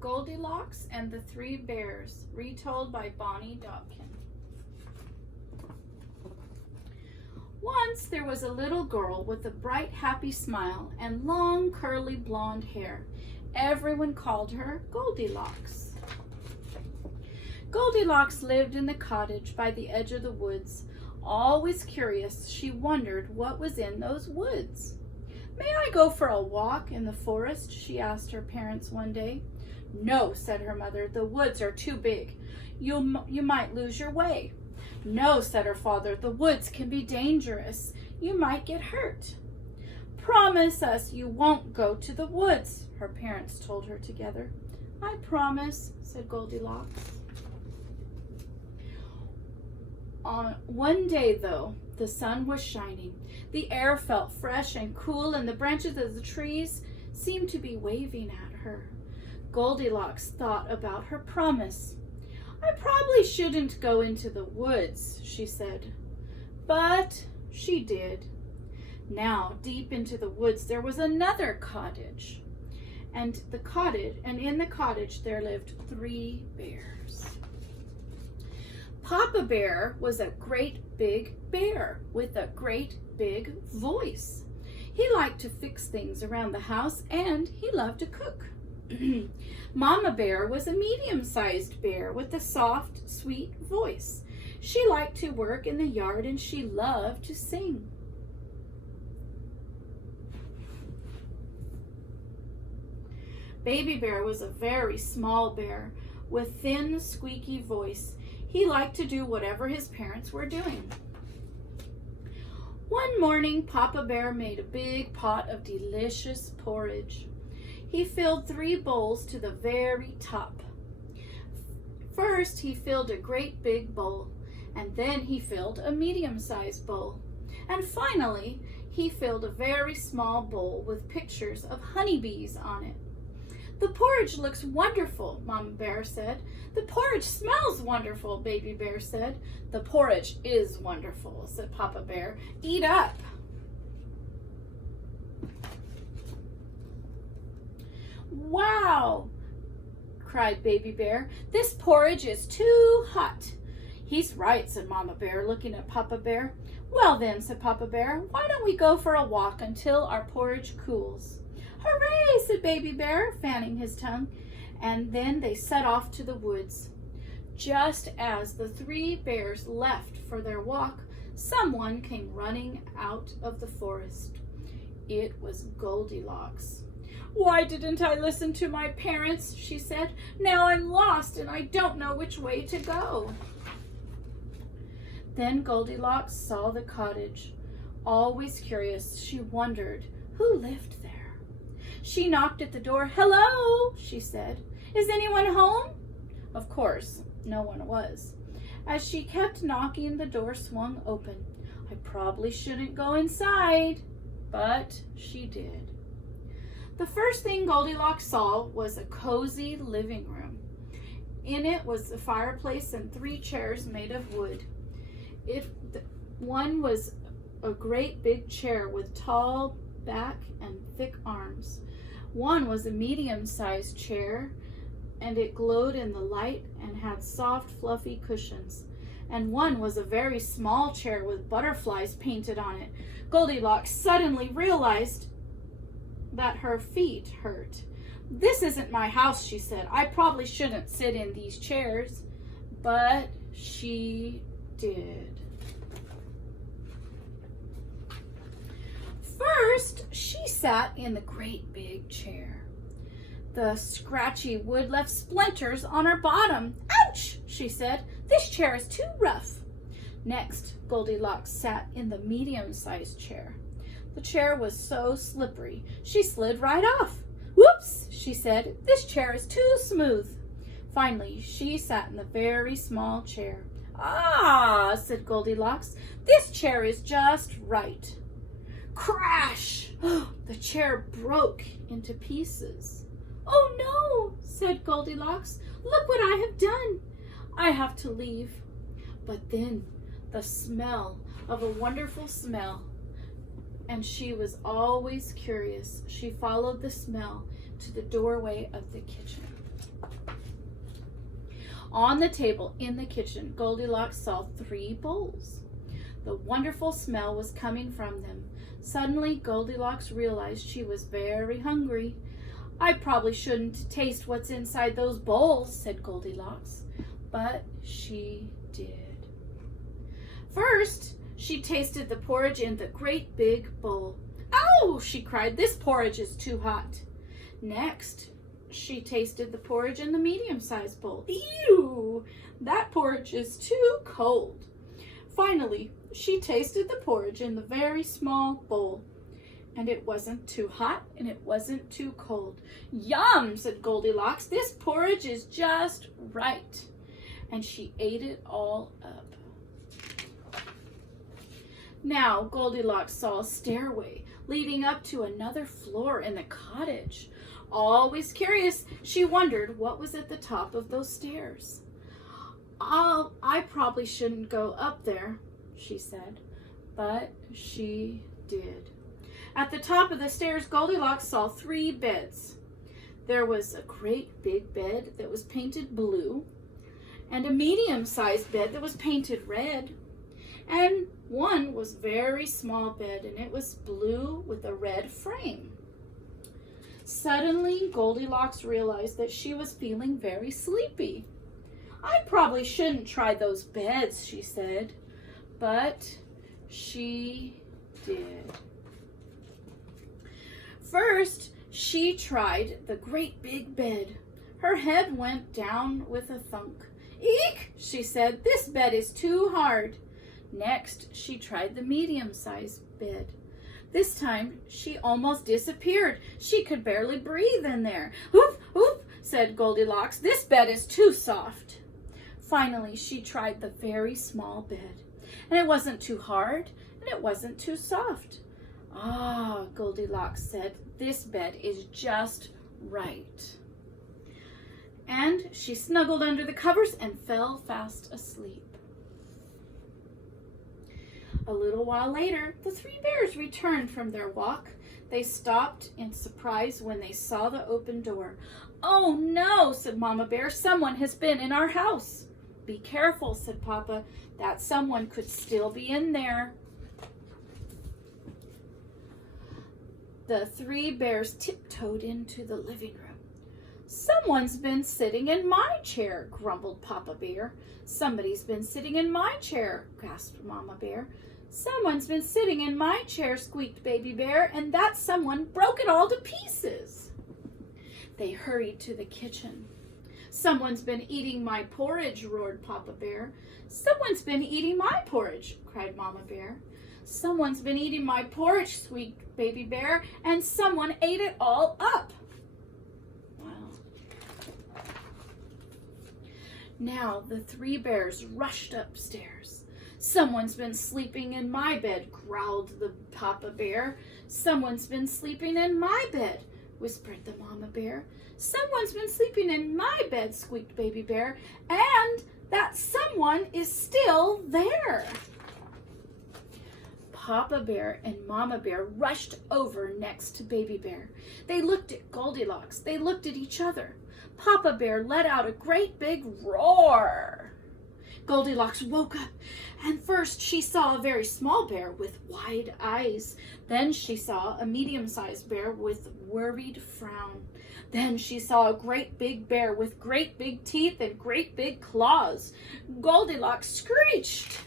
Goldilocks and the Three Bears, retold by Bonnie Dobkin. Once there was a little girl with a bright, happy smile and long, curly blonde hair. Everyone called her Goldilocks. Goldilocks lived in the cottage by the edge of the woods. Always curious, she wondered what was in those woods. "May I go for a walk in the forest?" she asked her parents one day. "No," said her mother, "the woods are too big. You might lose your way." "No," said her father, "the woods can be dangerous. You might get hurt." "Promise us you won't go to the woods," her parents told her together. "I promise," said Goldilocks. One day, though, the sun was shining. The air felt fresh and cool, and the branches of the trees seemed to be waving at her. Goldilocks thought about her promise. "I probably shouldn't go into the woods," she said. But she did. Now, deep into the woods, there was another cottage. And in the cottage there lived 3 bears. Papa Bear was a great big bear with a great big voice. He liked to fix things around the house, and he loved to cook. Mama Bear was a medium-sized bear with a soft, sweet voice. She liked to work in the yard, and she loved to sing. Baby Bear was a very small bear with thin, squeaky voice. He liked to do whatever his parents were doing. One morning, Papa Bear made a big pot of delicious porridge. He filled 3 bowls to the very top. First, he filled a great big bowl, and then he filled a medium-sized bowl. And finally, he filled a very small bowl with pictures of honeybees on it. "The porridge looks wonderful," Mama Bear said. "The porridge smells wonderful," Baby Bear said. "The porridge is wonderful," said Papa Bear. "Eat up." "Wow," cried Baby Bear. "This porridge is too hot." "He's right," said Mama Bear, looking at Papa Bear. "Well then," said Papa Bear, "why don't we go for a walk until our porridge cools?" "Hooray," said Baby Bear, fanning his tongue. And then they set off to the woods. Just as the 3 bears left for their walk, someone came running out of the forest. It was Goldilocks. "Why didn't I listen to my parents?" she said. "Now I'm lost and I don't know which way to go." Then Goldilocks saw the cottage. Always curious, she wondered who lived there. She knocked at the door. "Hello," she said. "Is anyone home?" Of course, no one was. As she kept knocking, the door swung open. I probably shouldn't go inside, but she did. The first thing Goldilocks saw was a cozy living room. In it was a fireplace and 3 chairs made of wood. One was a great big chair with tall back and thick arms. One was a medium-sized chair, and it glowed in the light and had soft, fluffy cushions. And one was a very small chair with butterflies painted on it. Goldilocks suddenly realized that her feet hurt. "This isn't my house," she said. "I probably shouldn't sit in these chairs." But she did. First, she sat in the great big chair. The scratchy wood left splinters on her bottom. "Ouch," she said. "This chair is too rough." Next, Goldilocks sat in the medium-sized chair. The chair was so slippery, she slid right off. "Whoops," she said. "This chair is too smooth." Finally, she sat in the very small chair. "Ah," said Goldilocks, "this chair is just right." Crash! The chair broke into pieces. "Oh no," said Goldilocks. "Look what I have done. I have to leave." But then the smell of a wonderful smell, and she was always curious. She followed the smell to the doorway of the kitchen. On the table in the kitchen, Goldilocks saw 3 bowls. The wonderful smell was coming from them. Suddenly, Goldilocks realized she was very hungry. "I probably shouldn't taste what's inside those bowls," said Goldilocks, but she did. First, she tasted the porridge in the great big bowl. "Ow!" she cried, "this porridge is too hot." Next, she tasted the porridge in the medium-sized bowl. "Ew! That porridge is too cold." Finally, she tasted the porridge in the very small bowl, and it wasn't too hot and it wasn't too cold. "Yum!" said Goldilocks. "This porridge is just right." And she ate it all up. Now Goldilocks saw a stairway leading up to another floor in the cottage. Always curious, she wondered what was at the top of those stairs. I probably shouldn't go up there," she said, but she did. At the top of the stairs, Goldilocks saw 3 beds. There was a great big bed that was painted blue, and a medium-sized bed that was painted red, and one was a very small bed, and it was blue with a red frame. Suddenly, Goldilocks realized that she was feeling very sleepy. "I probably shouldn't try those beds," she said, but she did. First, she tried the great big bed. Her head went down with a thunk. "Eek!" she said, "this bed is too hard." Next, she tried the medium-sized bed. This time, she almost disappeared. She could barely breathe in there. "Oop, oop," said Goldilocks, "this bed is too soft." Finally, she tried the very small bed, and it wasn't too hard, and it wasn't too soft. "Ah," Goldilocks said, "this bed is just right." And she snuggled under the covers and fell fast asleep. A little while later, the 3 bears returned from their walk. They stopped in surprise when they saw the open door. "Oh no," said Mama Bear, "someone has been in our house." "Be careful," said Papa, "that someone could still be in there." The 3 bears tiptoed into the living room. "Someone's been sitting in my chair," grumbled Papa Bear. "Somebody's been sitting in my chair," gasped Mama Bear. "Someone's been sitting in my chair," squeaked Baby Bear, "and that someone broke it all to pieces." They hurried to the kitchen. "Someone's been eating my porridge," roared Papa Bear. "Someone's been eating my porridge," cried Mama Bear. "Someone's been eating my porridge," squeaked Baby Bear, "and someone ate it all up." Wow. Now the 3 bears rushed upstairs. "Someone's been sleeping in my bed," growled the Papa Bear. "Someone's been sleeping in my bed," whispered the Mama Bear. "Someone's been sleeping in my bed," squeaked Baby Bear, "and that someone is still there." Papa Bear and Mama Bear rushed over next to Baby Bear. They looked at Goldilocks. They looked at each other. Papa Bear let out a great big roar. Goldilocks woke up, and first she saw a very small bear with wide eyes. Then she saw a medium-sized bear with worried frown. Then she saw a great big bear with great big teeth and great big claws. Goldilocks screeched.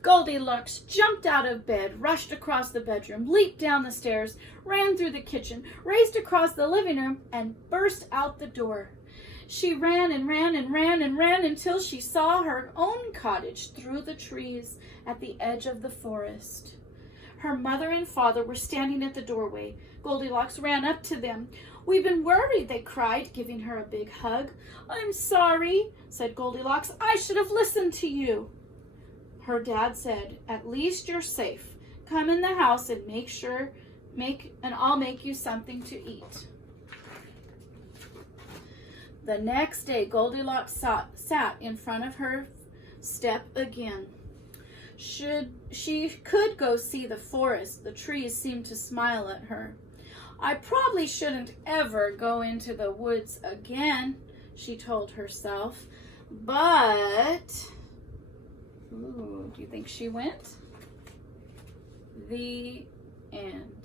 Goldilocks jumped out of bed, rushed across the bedroom, leaped down the stairs, ran through the kitchen, raced across the living room, and burst out the door. She ran and ran and ran and ran until she saw her own cottage through the trees at the edge of the forest. Her mother and father were standing at the doorway. Goldilocks ran up to them. "We've been worried," they cried, giving her a big hug. "I'm sorry," said Goldilocks. "I should have listened to you." Her dad said, "At least you're safe. Come in the house and I'll make you something to eat." The next day, Goldilocks sat in front of her step again. She could go see the forest. The trees seemed to smile at her. "I probably shouldn't ever go into the woods again," she told herself. But, ooh, do you think she went? The end.